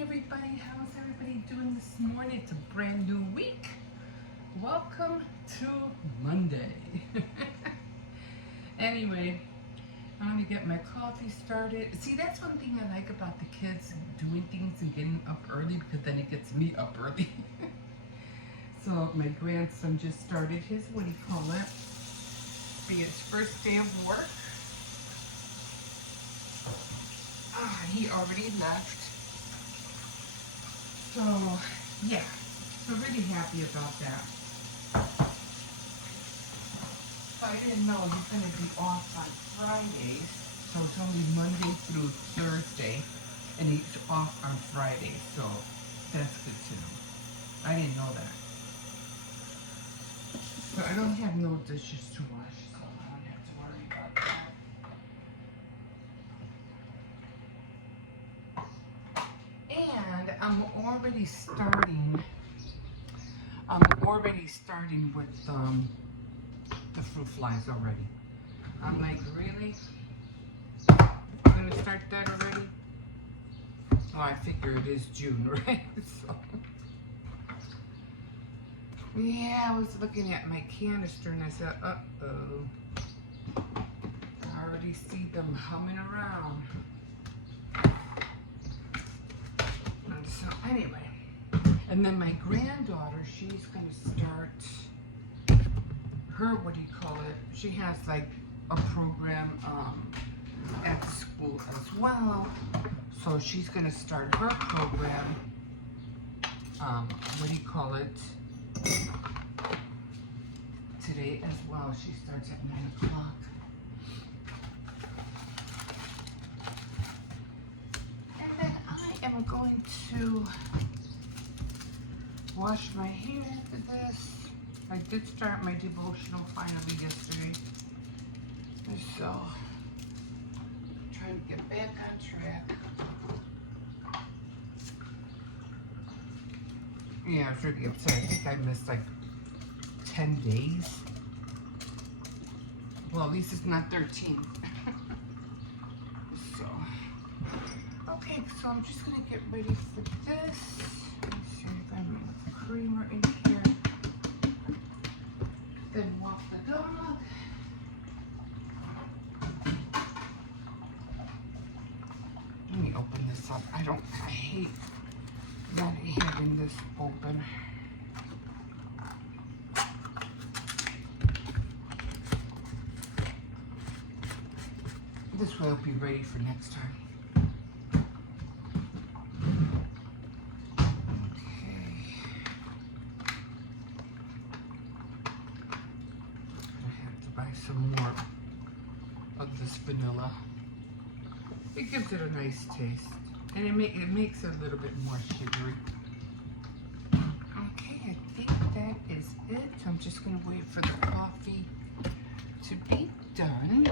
everybody. How's everybody doing this morning? It's a brand new week. Welcome to Monday. Anyway, I'm gonna get my coffee started. See, that's one thing I like about the kids doing things and getting up early, because then it gets me up early. So my grandson just started his, what do you call it? Be his first day of work. He already left. So, yeah, so really happy about that. So I didn't know he's going to be off on Fridays, so it's only Monday through Thursday, and he's off on Friday, so that's good to know. I didn't know that. So I don't have no dishes to wash, so I don't have to worry about that. And I'm already starting with the fruit flies already. I'm like, really? I'm gonna start that already? Oh, I figure it is June, right? So, yeah, I was looking at my canister and I said, uh-oh. I already see them humming around. And so, anyway. And then my granddaughter, she's going to start her, what do you call it? She has like a program at school as well. So she's going to start her program, what do you call it? Today as well. She starts at 9 o'clock. And then I am going to wash my hair after this. I did start my devotional finally yesterday. So, trying to get back on track. Yeah, I was really upset. I think I missed like 10 days. Well, at least it's not 13. So, okay, so I'm just gonna get ready for this. Let me see if I have a creamer in here. Then walk the dog. Let me open this up. I hate not having this open. This way I'll be ready for next time. Some more of this vanilla. It gives it a nice taste, and it makes it a little bit more sugary. Okay, I think that is it. I'm just gonna wait for the coffee to be done,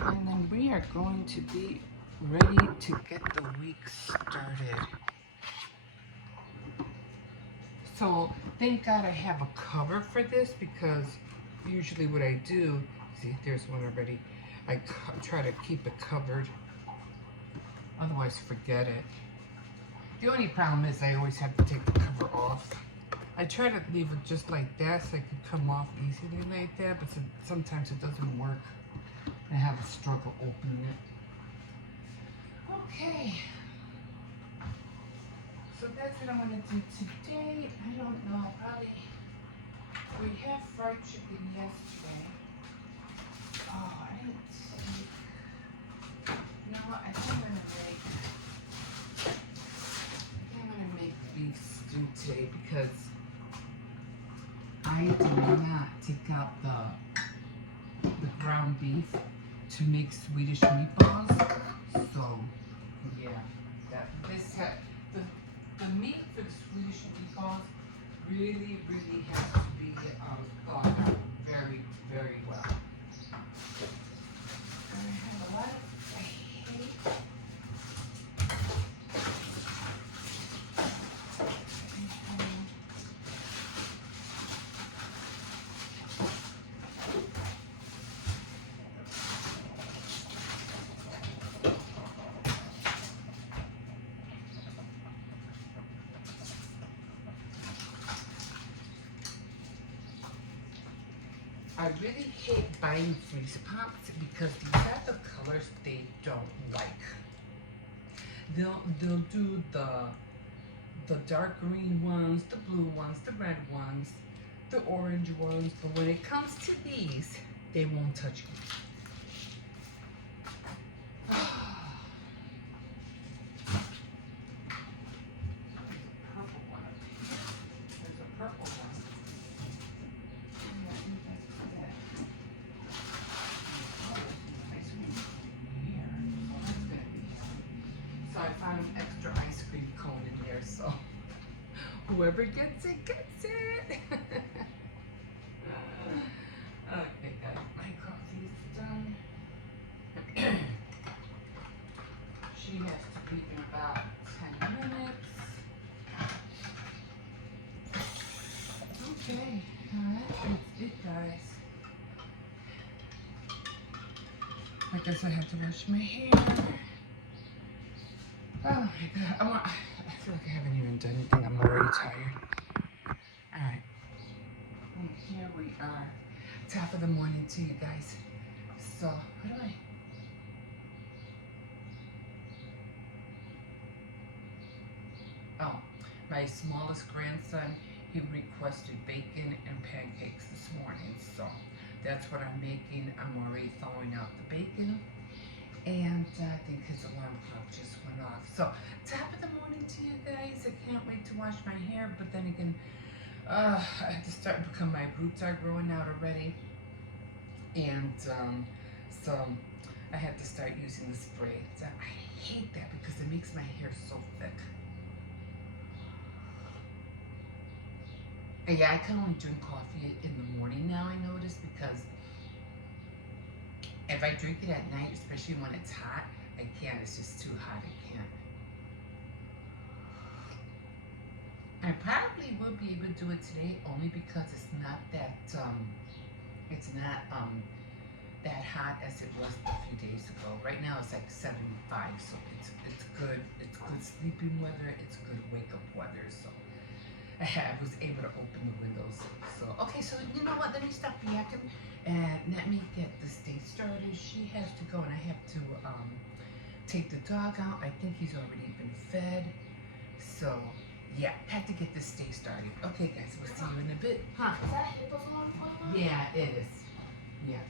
and then we are going to be ready to get the week started. So thank God I have a cover for this, because usually what I do, see, there's one already. I try to keep it covered. Otherwise, forget it. The only problem is I always have to take the cover off. I try to leave it just like that so it can come off easily like that, but sometimes it doesn't work. I have a struggle opening it. Okay. So that's what I'm going to do today. I don't know, probably. We had fried chicken yesterday. Oh, I didn't see. No, I think I'm gonna make beef stew today, because I did not take out the ground beef to make Swedish meatballs. So yeah, the meat for the Swedish meatballs really has to be thought out very, very well. I have a lot of hate. I really hate buying freeze pops because these are the colors they don't like. They'll do the dark green ones, the blue ones, the red ones, the orange ones, but when it comes to these, they won't touch me. Whoever gets it, gets it. Okay, guys, my coffee is done. She has to be in about 10 minutes. Okay, alright, that's it, guys. I guess I have to wash my hair. Oh my god, I feel like I haven't even done anything. I'm already tired. Alright. And here we are. Top of the morning to you guys. So, how do I? Oh, my smallest grandson, he requested bacon and pancakes this morning. So, that's what I'm making. I'm already thawing out the bacon. And I think his alarm clock just went off. So, top of the morning to you guys. I can't wait to wash my hair, but then again, I have to start because my roots are growing out already. And so I have to start using the spray. So I hate that because it makes my hair so thick. And yeah, I can only drink coffee in the morning now, I notice, because if I drink it at night, especially when it's hot, I can't. It's just too hot. I can't. I probably will be able to do it today only because it's not that that hot as it was a few days ago. Right now it's like 75, so it's good. It's good sleeping weather. It's good wake up weather. So I was able to open the windows. So okay, so you know what? Let me stop yakking and let me get this day started. She has to go, and I have to take the dog out. I think he's already been fed. So yeah, have to get this day started. Okay, guys, we'll see you in a bit. Huh? Is that HIPAA phone for them? Yeah, it is. Yeah,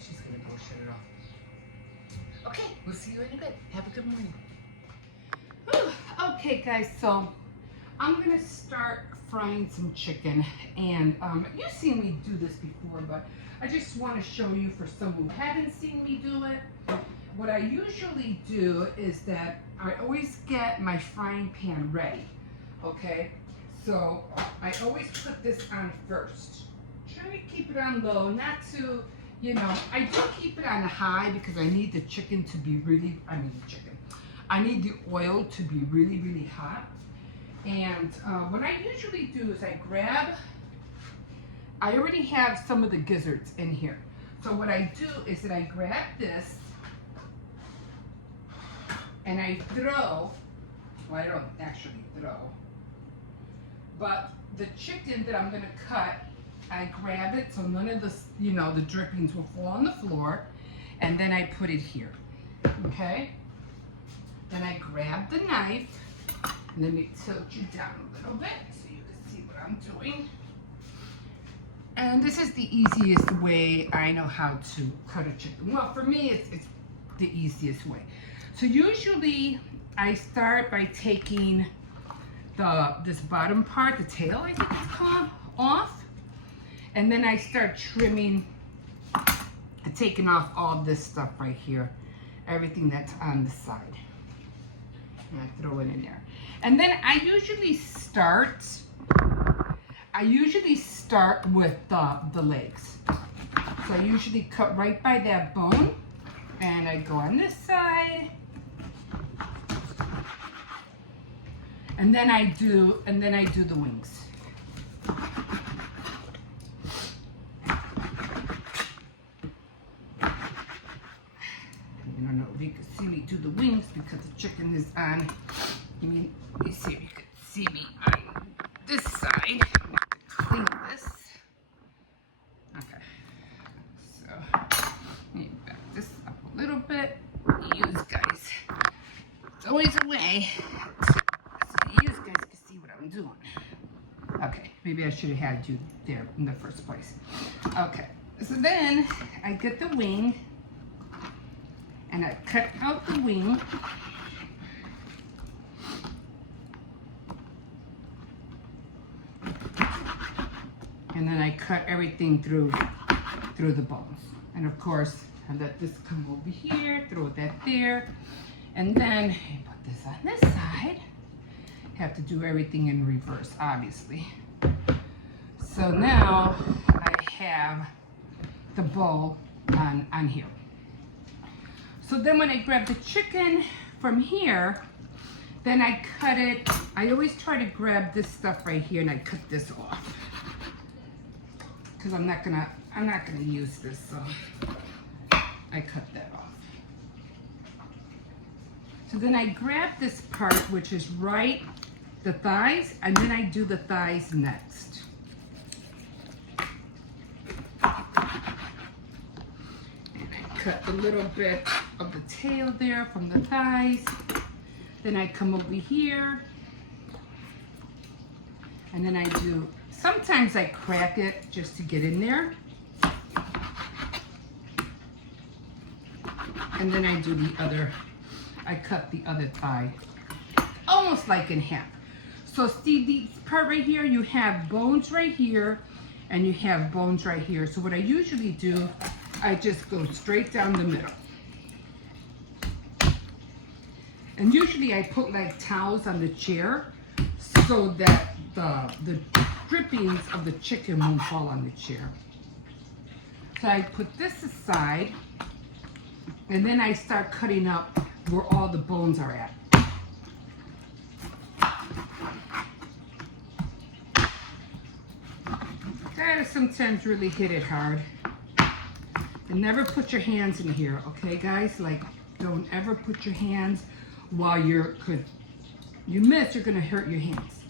she's gonna go shut it off. Okay, we'll see you in a bit. Have a good morning. Okay, guys, so I'm gonna start frying some chicken, and you've seen me do this before, but I just want to show you for some who haven't seen me do it. What I usually do is that I always get my frying pan ready. Okay, so I always put this on first. Try to keep it on low, not too, I do keep it on high because I need the chicken to be really, I need the oil to be really, really hot. And what I usually do is I already have some of the gizzards in here. So what I do is that I grab this and I throw, well, I don't actually throw, but the chicken that I'm gonna cut, I grab it so none of the, the drippings will fall on the floor, and then I put it here, okay? Then I grab the knife, and let me tilt you down a little bit so you can see what I'm doing. And this is the easiest way I know how to cut a chicken. Well, for me, it's the easiest way. So usually I start by taking this bottom part, the tail I think it's called, off. And then I start trimming and taking off all this stuff right here. Everything that's on the side. And I throw it in there. And then I usually start with the legs. So I usually cut right by that bone. And I go on this side. And then I do the wings. I don't know if you can see me do the wings because the chicken is on. You see if you can see me on this side. Clean this. Okay. way, so you guys can see what I'm doing. Okay, maybe I should have had you there in the first place. Okay, so then I get the wing and I cut out the wing. And then I cut everything through the bones. And of course, I let this come over here, throw that there. And then I put this on this side. Have to do everything in reverse, obviously. So now I have the bowl on here. So then when I grab the chicken from here, then I cut it. I always try to grab this stuff right here and I cut this off. Because I'm not gonna use this, so I cut that off. So then I grab this part, which is right, the thighs, and then I do the thighs next. And I cut a little bit of the tail there from the thighs. Then I come over here, and then I do, sometimes I crack it just to get in there. And then I do the other, I cut the other thigh, almost like in half. So see this part right here, you have bones right here, and you have bones right here. So what I usually do, I just go straight down the middle. And usually I put like towels on the chair so that the drippings of the chicken won't fall on the chair. So I put this aside, and then I start cutting up where all the bones are at. Gotta sometimes really hit it hard. And never put your hands in here, okay guys? Like, don't ever put your hands while cause you miss, you're gonna hurt your hands.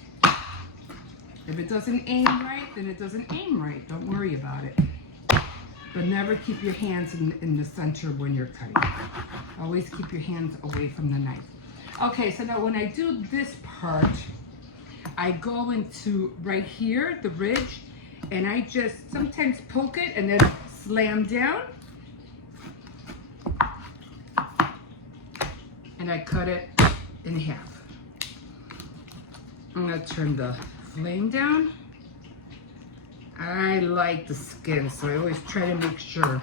If it doesn't aim right, then it doesn't aim right. Don't worry about it. But never keep your hands in the center when you're cutting. Always keep your hands away from the knife. Okay, so now when I do this part, I go into right here, the ridge, and I just sometimes poke it and then slam down. And I cut it in half. I'm gonna turn the flame down. I like the skin, so I always try to make sure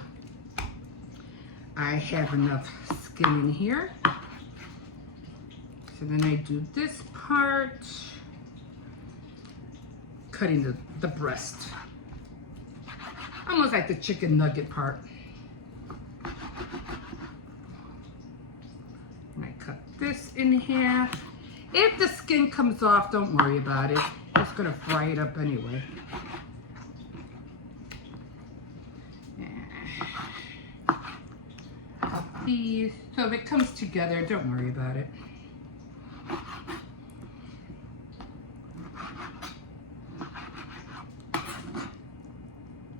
I have enough skin in here. So then I do this part, cutting the breast. Almost like the chicken nugget part. And I cut this in half. If the skin comes off, don't worry about it. It's gonna fry it up anyway. These, so if it comes together, don't worry about it.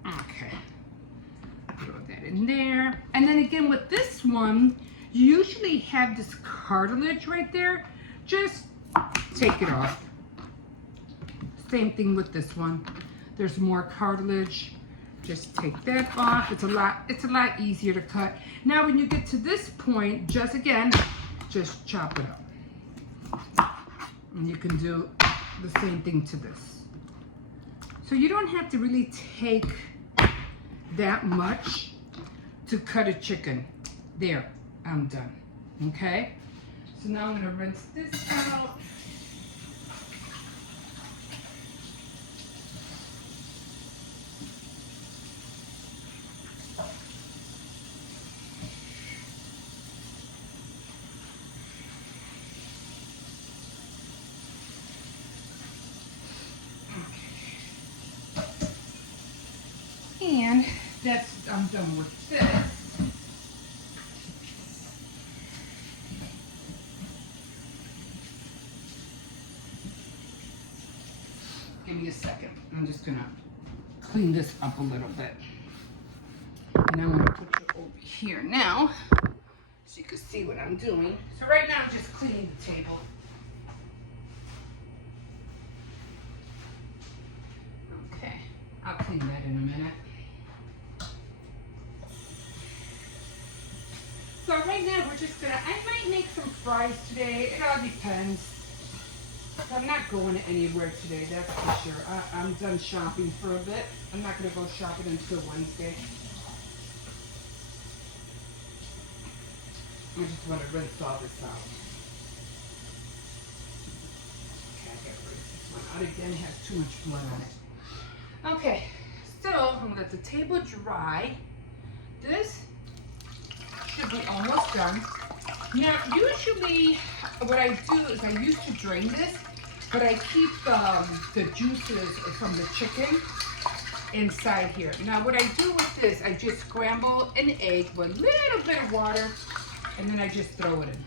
Okay, throw that in there. And then again with this one, you usually have this cartilage right there. Just take it off. Same thing with this one. There's more cartilage. Just take that off. It's a lot easier to cut. Now when you get to this point, just chop it up. And you can do the same thing to this. So you don't have to really take that much to cut a chicken. There, I'm done. Okay? So now I'm gonna rinse this out. And I'm done with this. Give me a second. I'm just gonna clean this up a little bit. And I'm gonna put you over here now so you can see what I'm doing. So right now I'm just cleaning the table. Okay, I'll clean that in a minute. So right now we're just gonna, I might make some fries today. It all depends. I'm not going anywhere today, that's for sure. I'm done shopping for a bit. I'm not gonna go shopping until Wednesday. I just want to rinse all this out. Okay, I gotta rinse this one out again. It has too much blood on it. Okay, so I'm gonna let the table dry. This should be almost done. Now, usually what I do is I used to drain this, but I keep the juices from the chicken inside here. Now, what I do with this, I just scramble an egg with a little bit of water, and then I just throw it in.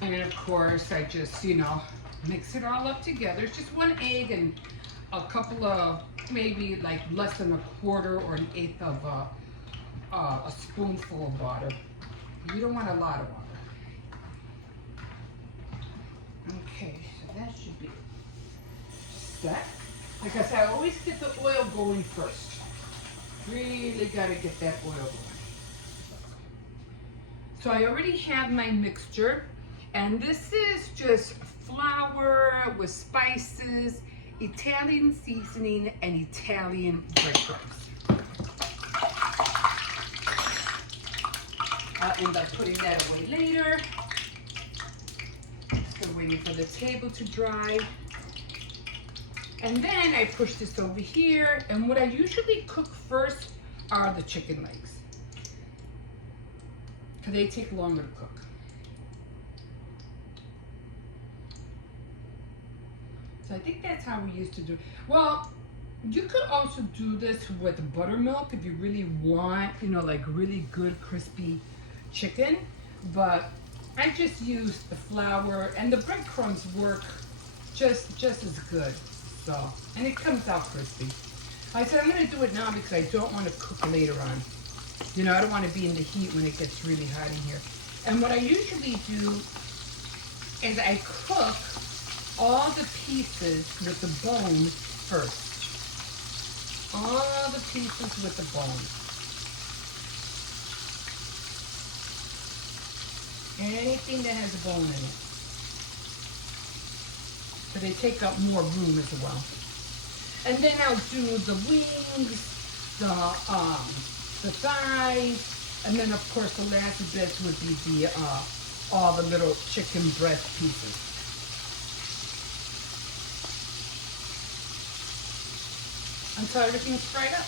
And of course, I just, mix it all up together. It's just one egg and a couple of, maybe like less than a quarter or an eighth of a spoonful of water. You don't want a lot of water. Okay, so that should be set. Like I said, I always get the oil going first. Really gotta get that oil going. So I already have my mixture, and this is just flour with spices, Italian seasoning, and Italian breadcrumbs. I'll end up putting that away later. Still waiting for the table to dry. And then I push this over here, and what I usually cook first are the chicken legs, because they take longer to cook. So I think that's how we used to do it. Well, you could also do this with buttermilk if you really want, like really good crispy chicken, but I just use the flour, and the breadcrumbs work just as good. So, and it comes out crispy. I said I'm gonna do it now because I don't want to cook later on. I don't want to be in the heat when it gets really hot in here. And what I usually do is I cook all the pieces with the bone first. All the pieces with the bone. Anything that has a bone in it. So they take up more room as well. And then I'll do the wings, the thighs, and then of course the last bits would be the all the little chicken breast pieces. Until everything's fried up.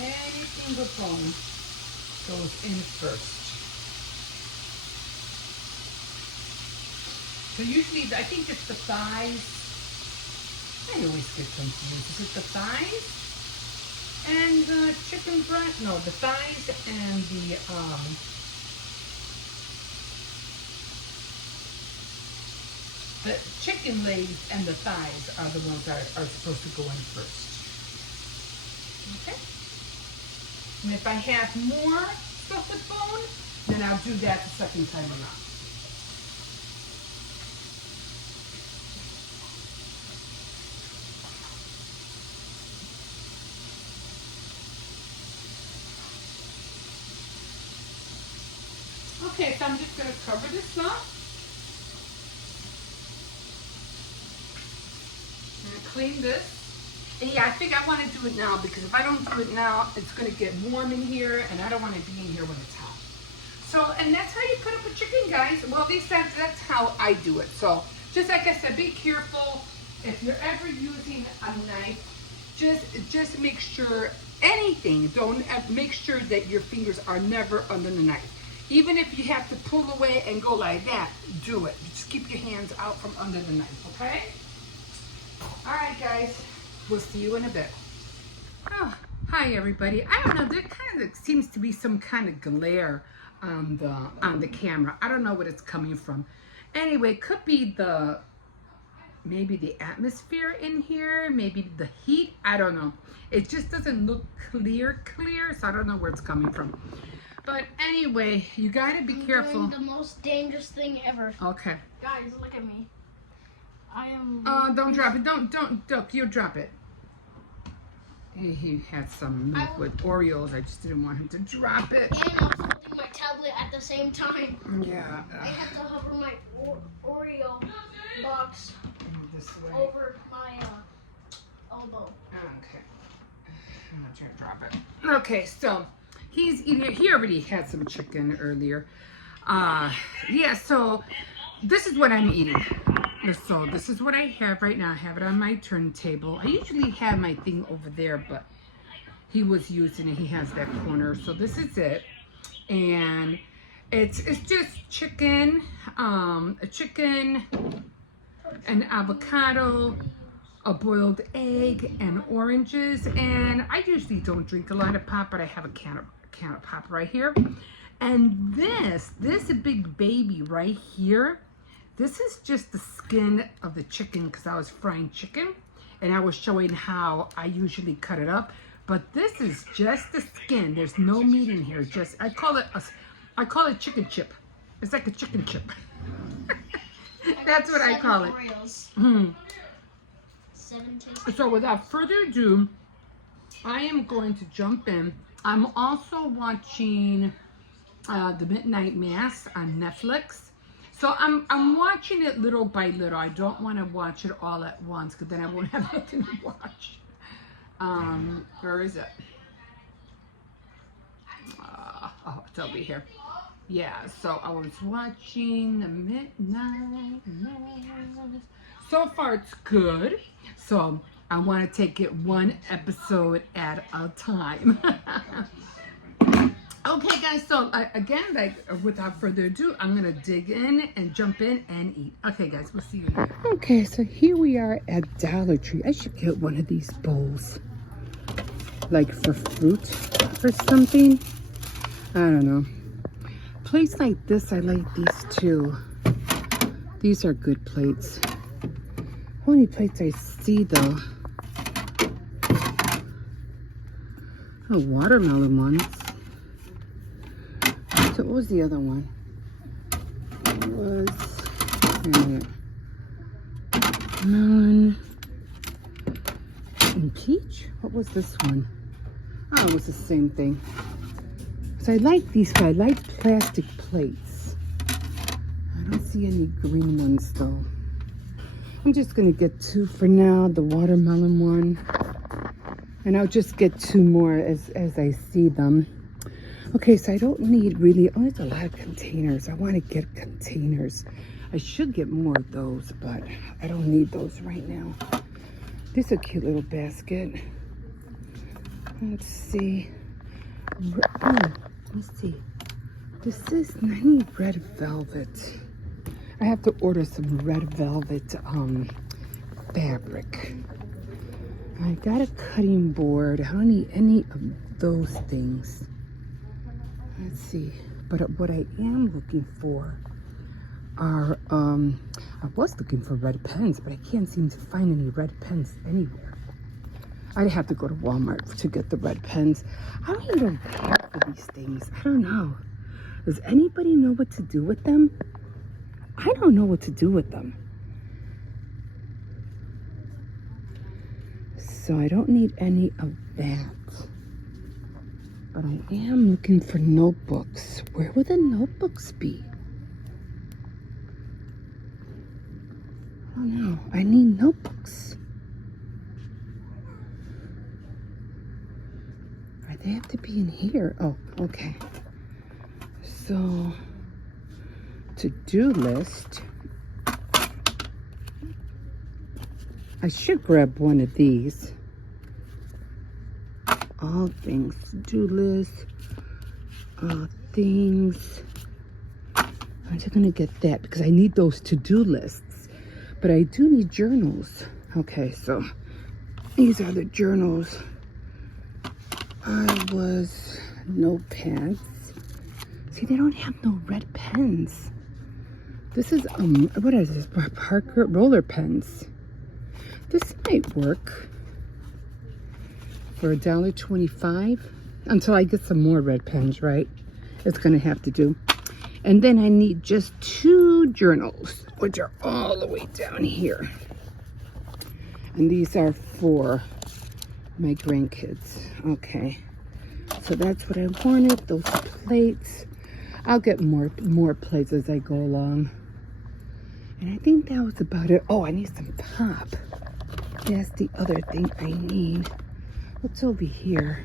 Anything with bone goes in first. So usually, I think it's the thighs. I always get confused. Is it the thighs and the chicken breast? No, the thighs and the chicken legs and the thighs are the ones that are supposed to go in first. Okay? And if I have more stuff with bone, then I'll do that the second time around. Okay, so I'm just going to cover this now. I'm going to clean this. And yeah, I think I want to do it now because if I don't do it now, it's going to get warm in here and I don't want to be in here when it's hot. So, and that's how you cut up a chicken, guys. Well, at least that's how I do it. So, just like I said, be careful. If you're ever using a knife, just make sure make sure that your fingers are never under the knife. Even if you have to pull away and go like that, do it. Just keep your hands out from under the knife, okay? All right, guys. We'll see you in a bit. Oh, hi everybody. I don't know, there kind of seems to be some kind of glare on the camera. I don't know what it's coming from. Anyway, could be maybe the atmosphere in here, maybe the heat. I don't know. It just doesn't look clear, so I don't know where it's coming from. But anyway, you gotta be careful. Doing the most dangerous thing ever. Okay. Guys, look at me. I am. Don't drop it. Don't, Duck. You'll drop it. He had some milk with Oreos. I just didn't want him to drop it. And I was holding my tablet at the same time. Yeah. I had to hover my Oreo box This way. over my elbow. Okay. I'm not trying to drop it. Okay, so he's eating it. He already had some chicken earlier. Yeah, so this is what I'm eating. So this is what I have right now. I have it on my turntable. I usually have my thing over there, but he was using it. He has that corner. So this is it. And it's just chicken, a chicken, an avocado, a boiled egg, and oranges. And I usually don't drink a lot of pop, but I have a can of pop right here. And this big baby right here, this is just the skin of the chicken because I was frying chicken and I was showing how I usually cut it up. But this is just the skin. There's no meat in here. Just I call it chicken chip. It's like a chicken chip. That's what I call it. Oreos. 7 tastes. So without further ado, I am going to jump in. I'm also watching The Midnight Mass on Netflix. So I'm watching it little by little. I don't want to watch it all at once because then I won't have nothing to watch. Where is it? Oh, it's over here. Yeah, so I was watching The Midnight Mass. So far it's good. So I want to take it one episode at a time. Okay, guys, so again, without further ado, I'm going to dig in and jump in and eat. Okay, guys, we'll see you later. Okay, so here we are at Dollar Tree. I should get one of these bowls, like for fruit or something. I don't know. Plates like this, I like these too. These are good plates. How many plates I see, though? Oh, watermelon ones. So what was the other one? It was melon and peach. What was this one? Oh, it was the same thing. So I like these, but I like plastic plates. I don't see any green ones though. I'm just gonna get 2 for now, the watermelon one. And I'll just get 2 more as I see them. Okay, so I don't need really, oh, there's a lot of containers. I want to get containers. I should get more of those, but I don't need those right now. This is a cute little basket. Let's see. Oh, let's see. This is, I need red velvet. I have to order some red velvet fabric. I got a cutting board. I don't need any of those things. Let's see, but what I am looking for are, I was looking for red pens, but I can't seem to find any red pens anywhere. I'd have to go to Walmart to get the red pens. I don't even care for these things. I don't know. Does anybody know what to do with them? I don't know what to do with them. So I don't need any of that. But I am looking for notebooks. Where would the notebooks be? I don't know. I need notebooks. They have to be in here. Oh, okay. So, to-do list. I should grab one of these. All things, to-do list, things. I'm just gonna get that because I need those to-do lists. But I do need journals. Okay, so these are the journals. Notepads. See, they don't have no red pens. This is, what is this? Parker roller pens. This might work for $1.25 until I get some more red pens, right? It's gonna have to do. And then I need just 2 journals, which are all the way down here. And these are for my grandkids. Okay. So that's what I wanted, those plates. I'll get more plates as I go along. And I think that was about it. Oh, I need some pop. That's the other thing I need. What's over here?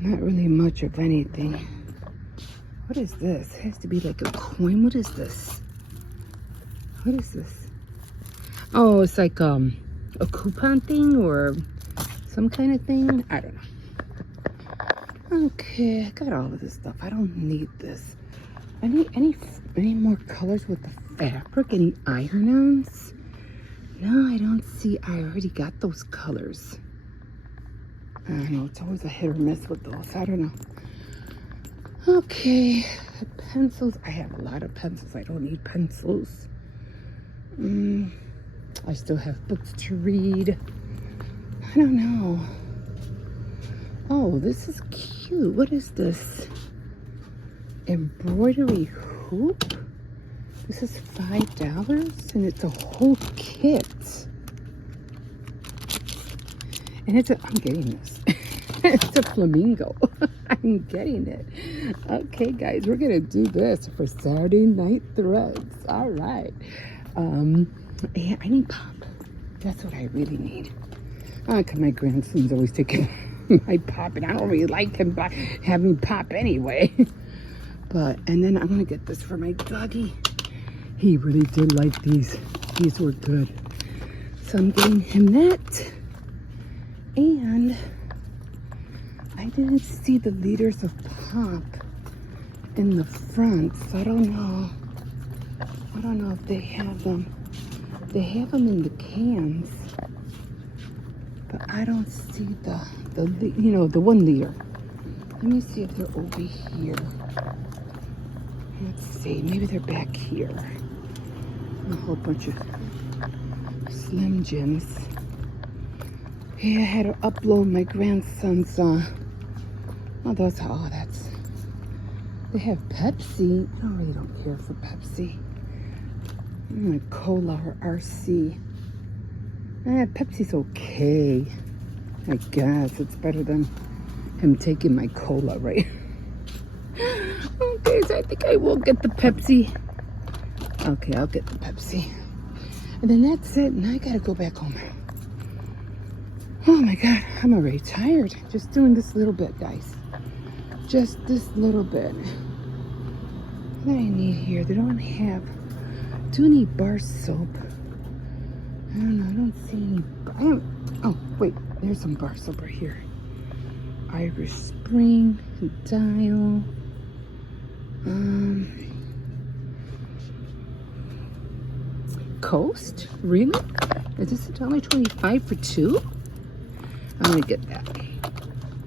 Not really much of anything. What is this? It has to be like a coin. What is this? What is this? Oh, it's like a coupon thing or some kind of thing. I don't know. Okay, I got all of this stuff. I don't need this. Any more colors with the fabric? Any iron-ons? No, I don't see. I already got those colors. I don't know. It's always a hit or miss with those. I don't know. Okay, pencils. I have a lot of pencils. I don't need pencils. I still have books to read. I don't know. Oh, this is cute. What is this? Embroidery hoop? This is $5 and it's a whole kit. And I'm getting this. It's a flamingo. I'm getting it. Okay, guys, we're gonna do this for Saturday Night Threads. All right. And I need pop. That's what I really need. Cause my grandson's always taking my pop, and I don't really like him having pop anyway. And then I'm gonna get this for my doggy. He really did like these. These were good. So I'm getting him that. And I didn't see the liters of pop in the front, so I don't know. I don't know if they have them. They have them in the cans, but I don't see the 1 liter. Let me see if they're over here. Let's see, maybe they're back here. A whole bunch of Slim Jims. Yeah, I had to upload my grandson's, they have Pepsi. I really don't care for Pepsi. Cola or RC. Pepsi's okay. I guess it's better than him taking my cola, right? Okay, so I think I will get the Pepsi. Okay, I'll get the Pepsi. And then that's it, and I gotta go back home. Oh my God, I'm already tired. Just doing this little bit, guys. Just this little bit. What do I need here? They don't have... Do need bar soap. I don't know, I don't see any... Oh, wait, there's some bar soap right here. Irish Spring, Dial. Coast? Really? Is this $1.25 for 2? I'm gonna get that.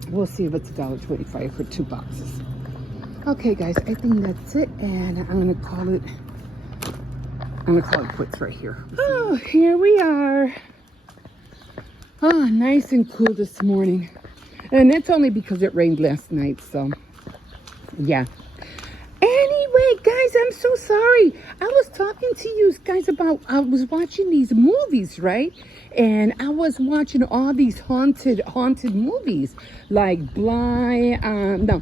We'll see if it's $1.25 for 2 boxes. Okay, guys, I think that's it, and I'm gonna call it quits right here. Oh, here we are. Oh, nice and cool this morning. And it's only because it rained last night, so yeah. Anyway, guys, I'm so sorry. I was talking to you guys about, I was watching these movies, right? And I was watching all these haunted movies, like The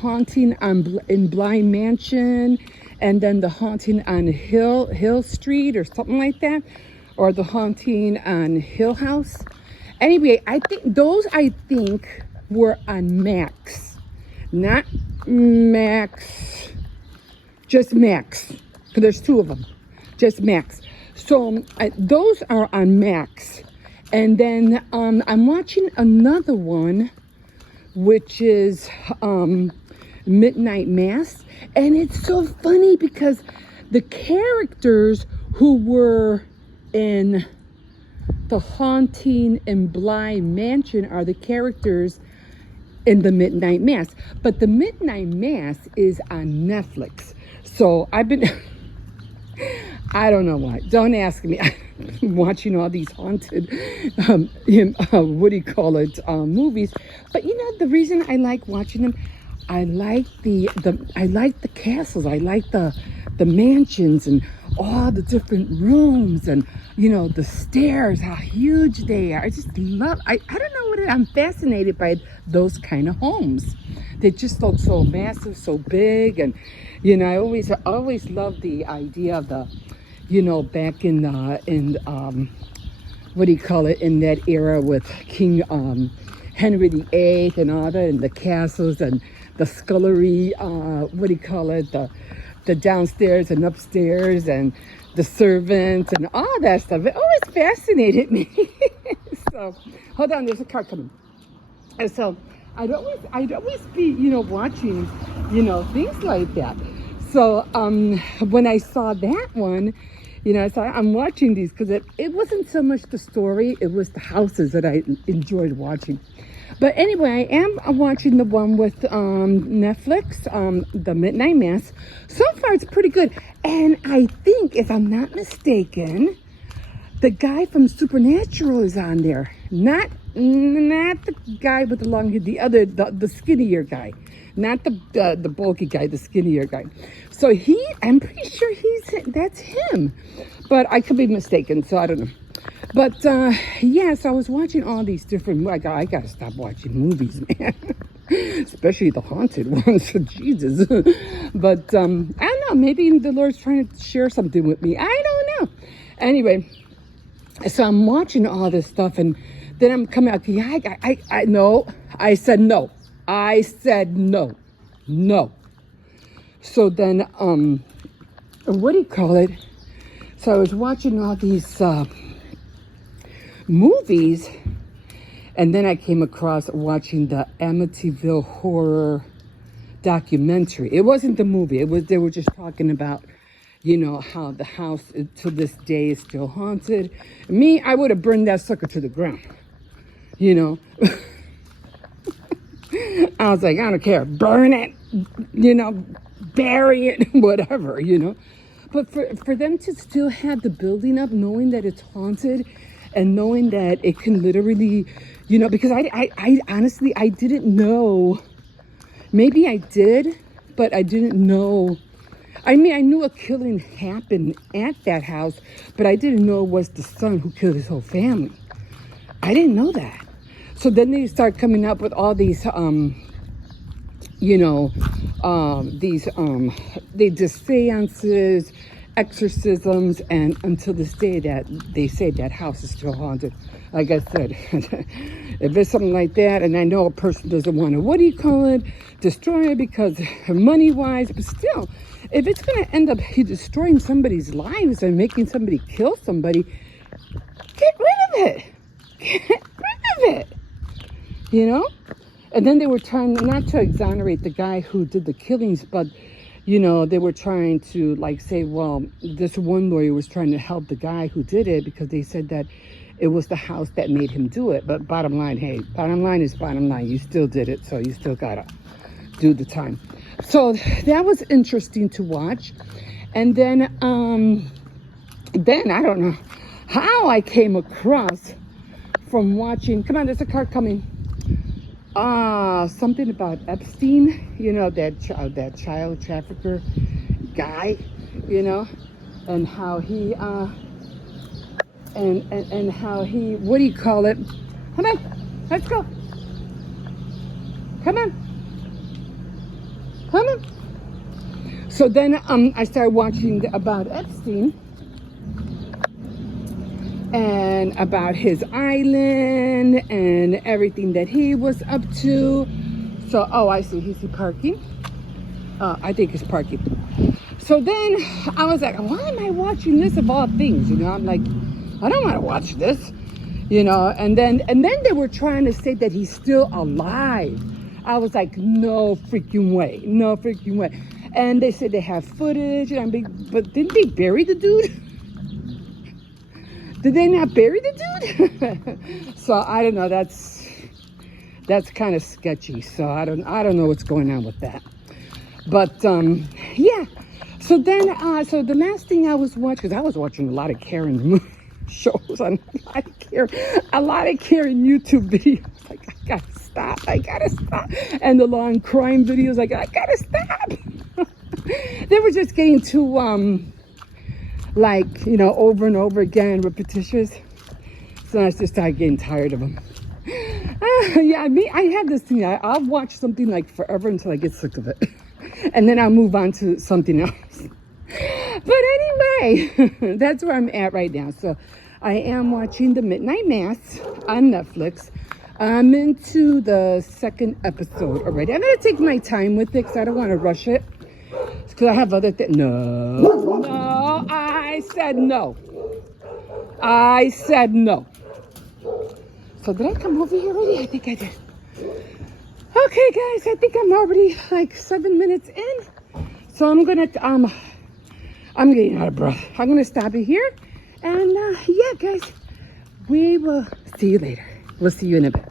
Haunting in Bly Mansion, and then The Haunting on Hill Street or something like that, or The Haunting on Hill House. Anyway, I think those were on Max, not Max, just Max. Because there's 2 of them, just Max. So those are on Max, and then I'm watching another one, which is Midnight Mass, and it's so funny because the characters who were in The Haunting in Bly Mansion are the characters in the Midnight Mass, but the Midnight Mass is on Netflix. So I've been I don't know why. Don't ask me. I'm watching all these haunted, what do you call it, movies. But you know, the reason I like watching them, I like I like the castles. I like the mansions and all the different rooms and you know the stairs, how huge they are. I just love. I don't know what I'm fascinated by those kind of homes. They just look so massive, so big, and you know I always love the idea of the, you know, back in what do you call it, in that era with King Henry VIII and all that, and the castles and the scullery, what do you call it, the downstairs and upstairs and the servants and all that stuff. It always fascinated me. So, hold on, there's a car coming. And so I'd always be, you know, watching, you know, things like that. So when I saw that one, you know, so I'm watching these because it wasn't so much the story, it was the houses that I enjoyed watching. But anyway, I am watching the one with Netflix, the Midnight Mass. So far, it's pretty good. And I think, if I'm not mistaken, the guy from Supernatural is on there. Not the guy with the long hair, the other, the skinnier guy. Not the bulky guy, the skinnier guy. So I'm pretty sure that's him. But I could be mistaken, so I don't know. But yeah, so I was watching all these different, I gotta stop watching movies, man. Especially the haunted ones, Jesus. But I don't know, maybe the Lord's trying to share something with me. I don't know. Anyway, so I'm watching all this stuff, and then I'm coming out, no, I said no. I said no. No. So then, what do you call it? So I was watching all these movies, and then I came across watching the Amityville horror documentary. It wasn't the movie. They were just talking about, you know, how the house to this day is still haunted. Me, I would have burned that sucker to the ground. You know, I was like, I don't care, burn it, you know, bury it, whatever, you know. But for them to still have the building up, knowing that it's haunted, and knowing that it can literally, you know, because I honestly, I didn't know. Maybe I did, but I didn't know. I mean, I knew a killing happened at that house, but I didn't know it was the son who killed his whole family. I didn't know that. So then they start coming up with all these, you know, they just seances, exorcisms, and until this day that they say that house is still haunted. Like I said, if it's something like that, and I know a person doesn't want to, what do you call it, destroy it because money-wise, but still, if it's going to end up destroying somebody's lives and making somebody kill somebody, get rid of it. Get rid of it. You know? And then they were trying not to exonerate the guy who did the killings, but, you know, they were trying to, like, say, well, this one lawyer was trying to help the guy who did it because they said that it was the house that made him do it. But bottom line, hey, bottom line is bottom line. You still did it, so you still gotta do the time. So that was interesting to watch. And then I don't know how I came across from watching, come on, there's a car coming. Something about Epstein, you know, that child trafficker guy, you know, and how he, and how he, what do you call it? Come on, let's go. Come on. Come on. So then, I started watching about Epstein and about his island and everything that he was up to. So, oh, I see, he's parking. I think he's parking. So then I was like, why am I watching this of all things? You know, I'm like, I don't want to watch this, you know. And then they were trying to say that he's still alive. I was like, no freaking way, no freaking way. And they said they have footage, and but didn't they bury the dude? Did they not bury the dude? So I don't know. That's kind of sketchy. So I don't know what's going on with that. But yeah. So then, so the last thing I was watching, because I was watching a lot of Karen shows on a lot of Karen YouTube videos. Like, I gotta stop. And the long crime videos, like, I gotta stop. They were just getting too, like, you know, over and over again, repetitious. So I just started getting tired of them. Yeah, I have this thing. I'll watch something like forever until I get sick of it. And then I'll move on to something else. But anyway, that's where I'm at right now. So I am watching The Midnight Mass on Netflix. I'm into the second episode already. I'm going to take my time with it because I don't want to rush it. Because I have other things. No, I said no. I said no. So did I come over here already? I think I did. Okay, guys, I think I'm already like 7 minutes in. So I'm gonna, I'm getting out of breath. I'm gonna stop it here. And yeah, guys, we will see you later. We'll see you in a bit.